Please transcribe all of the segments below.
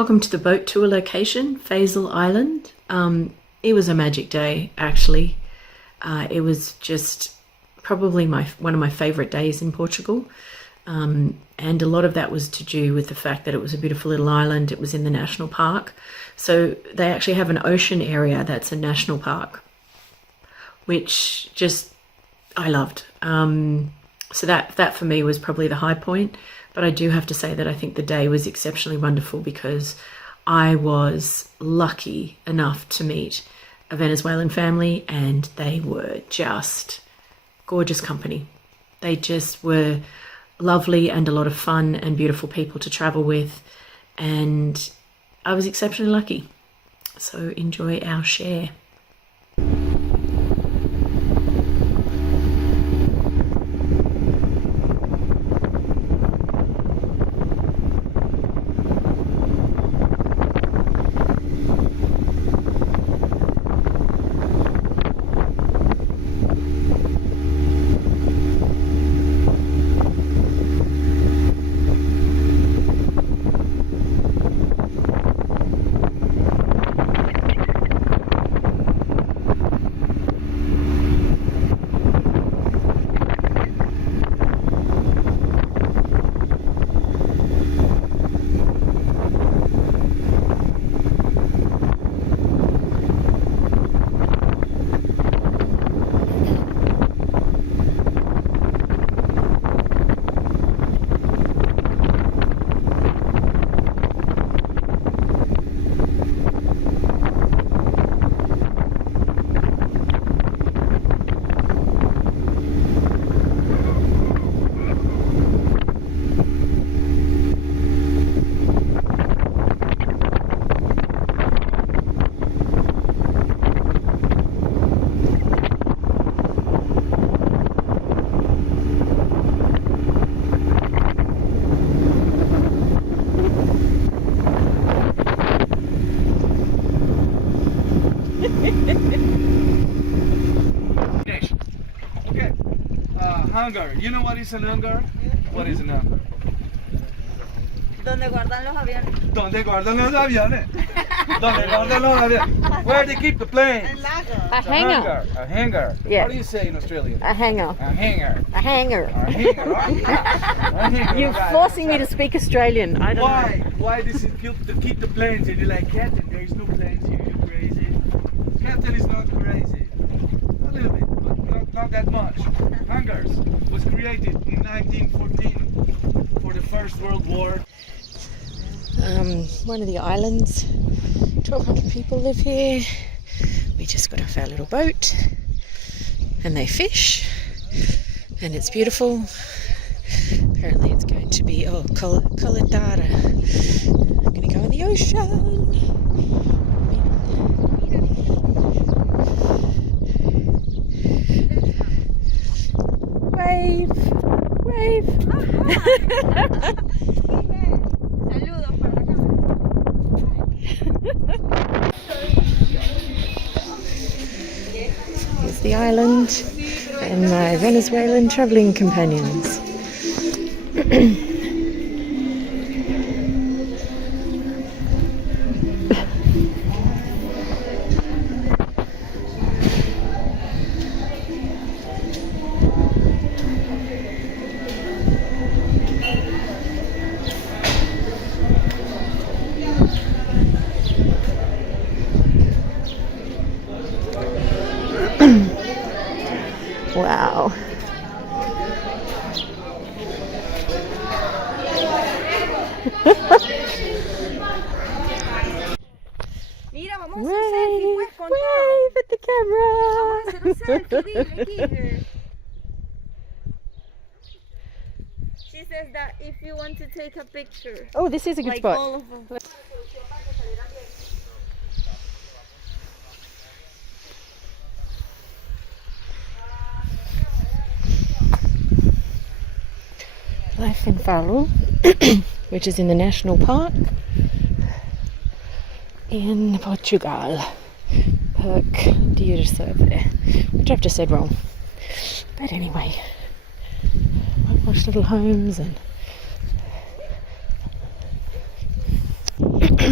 Welcome to the boat tour location, Faisal Island. It was a magic day, actually. It was just probably one of my favourite days in Portugal. And a lot of that was to do with the fact that it was a beautiful little island. It was in the national park. So they actually have an ocean area that's a national park, which just I loved. So that for me was probably the high point. But I do have to say that I think the day was exceptionally wonderful because I was lucky enough to meet a Venezuelan family, and they were just gorgeous company. They just were lovely and a lot of fun and beautiful people to travel with, and I was exceptionally lucky. So enjoy our share. Okay, hangar. You know what is an hangar? What is an hangar? Donde guardan los aviones. ¿Dónde guardan los aviones? ¿Dónde guardan los aviones? Where they keep the planes? A hangar. A hangar. Yeah. What do you say in Australian? A hangar. A hangar. A hangar. A hangar. A hangar. You're forcing me to speak Australian. I don't Why? know. Why does it keep the planes? And you're like, Captain, there is no planes here. You're crazy. Captain is not crazy. A little bit, but not that much. Hangars was created in 1914 for the First World War. One of the islands, 1,200 people live here. We just got off our little boat and they fish and it's beautiful. Apparently it's going to be, Coletara. I'm going to go in the ocean. Wave, wave. Saludos para la cámara. Here's the island and my Venezuelan travelling companions. Wow. Mira, vamos a hacer selfie pues con todo. Wave at the Vamos a hacer un camera. selfie, dile. She says that if you want to take a picture, Oh, this is a good like spot. all of them. Life in Faro, which is in the national park in Portugal. Perk de Reserve, which I've just said wrong. But anyway, nice little homes and The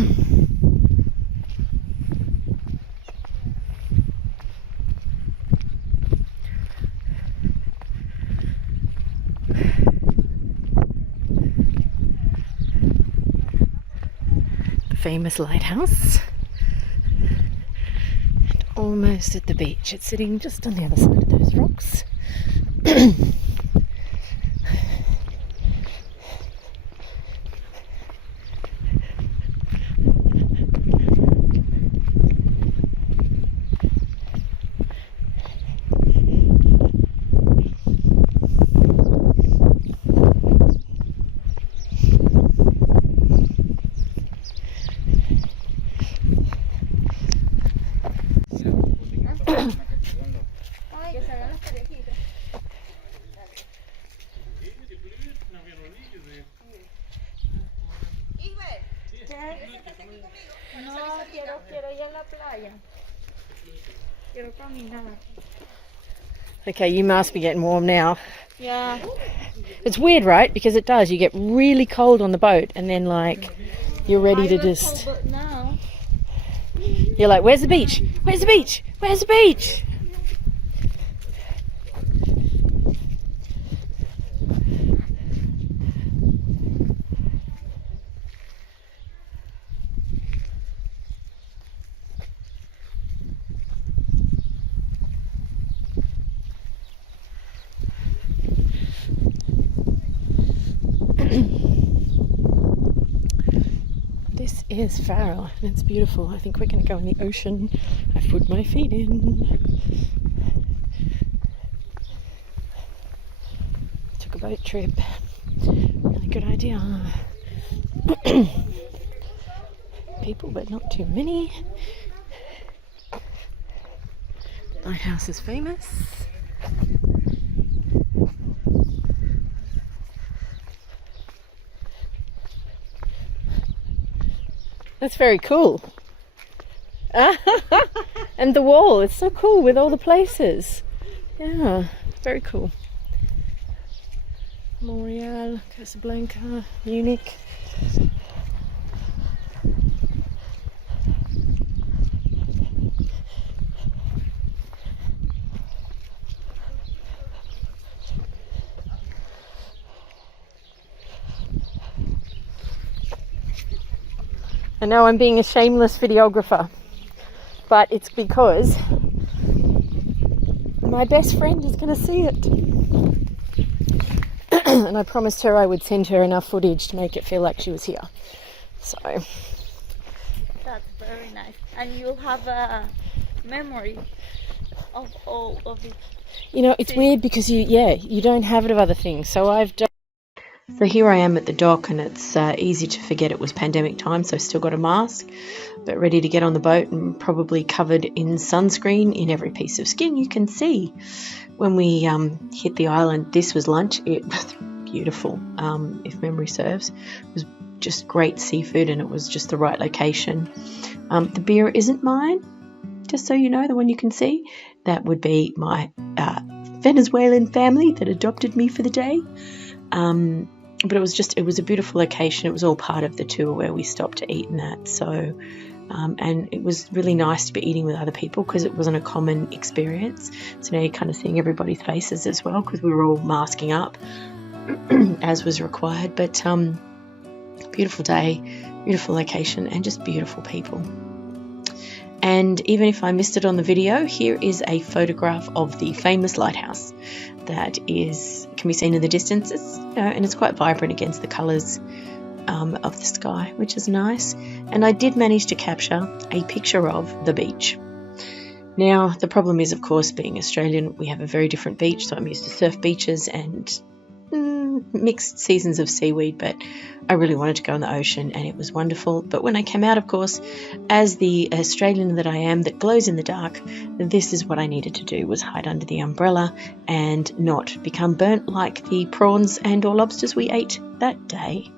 famous lighthouse. And almost at the beach. It's sitting just on the other side of those rocks. No, quiero ir a la playa. Quiero caminar. Okay, you must be getting warm now. Yeah. It's weird, right? Because it does. You get really cold on the boat and then like you're ready to just... But now. You're like, where's the beach? Where's the beach? Where's the beach? This is Farrell and it's beautiful. I think we're going to go in the ocean. I've put my feet in. Took a boat trip. Really good idea. People, but not too many. Lighthouse is famous. That's very cool. And the wall, it's so cool with all the places. Yeah, very cool. Montreal, Casablanca, Munich. I know I'm being a shameless videographer, but it's because my best friend is going to see it. And I promised her I would send her enough footage to make it feel like she was here. So That's very nice. And you'll have a memory of all of it. you know, it's weird because you don't have it of other things. So here I am at the dock, and it's easy to forget it was pandemic time, so I've still got a mask, but ready to get on the boat and probably covered in sunscreen in every piece of skin you can see. When we hit the island, this was lunch. It was beautiful, if memory serves. It was just great seafood, and it was just the right location. The beer isn't mine, just so you know, the one you can see. That would be my Venezuelan family that adopted me for the day. But it was a beautiful location. It was all part of the tour where we stopped to eat and that. So, and it was really nice to be eating with other people because it wasn't a common experience. So now you're kind of seeing everybody's faces as well because we were all masking up as was required. But beautiful day, beautiful location, and just beautiful people. And even if I missed it on the video, here is a photograph of the famous lighthouse that can be seen in the distance. And it's quite vibrant against the colours of the sky, which is nice. And I did manage to capture a picture of the beach. Now, the problem is, of course, being Australian, we have a very different beach, so I'm used to surf beaches and mixed seasons of seaweed, but I really wanted to go in the ocean and it was wonderful. But when I came out, of course, as the Australian that I am that glows in the dark, this is what I needed to do, was hide under the umbrella and not become burnt like the prawns and or lobsters we ate that day.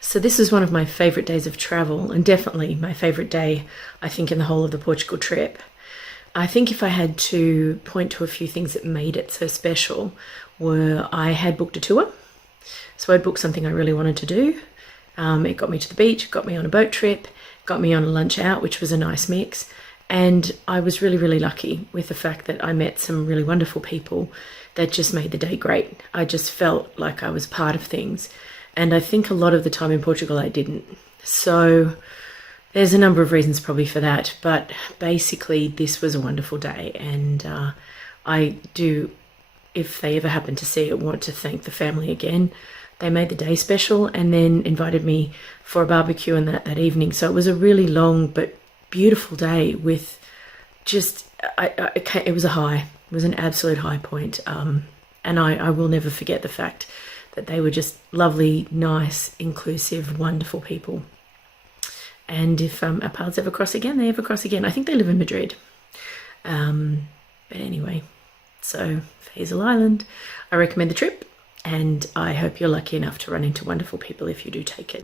So this is one of my favourite days of travel, and definitely my favourite day, I think, in the whole of the Portugal trip. I think if I had to point to a few things that made it so special, were I had booked a tour. So I booked something I really wanted to do. It got me to the beach, got me on a boat trip, got me on a lunch out, which was a nice mix. And I was really, really lucky with the fact that I met some really wonderful people that just made the day great. I just felt like I was part of things. And I think a lot of the time in Portugal I didn't. So there's a number of reasons probably for that. But basically this was a wonderful day. And I do, if they ever happen to see it, want to thank the family again. They made the day special and then invited me for a barbecue and that evening. So it was a really long but beautiful day with just, it was a high. It was an absolute high point. And I will never forget the fact that they were just lovely, nice, inclusive, wonderful people. And if our paths ever cross again, they ever cross again. I think they live in Madrid. But anyway, so Faisal Island, I recommend the trip. And I hope you're lucky enough to run into wonderful people if you do take it.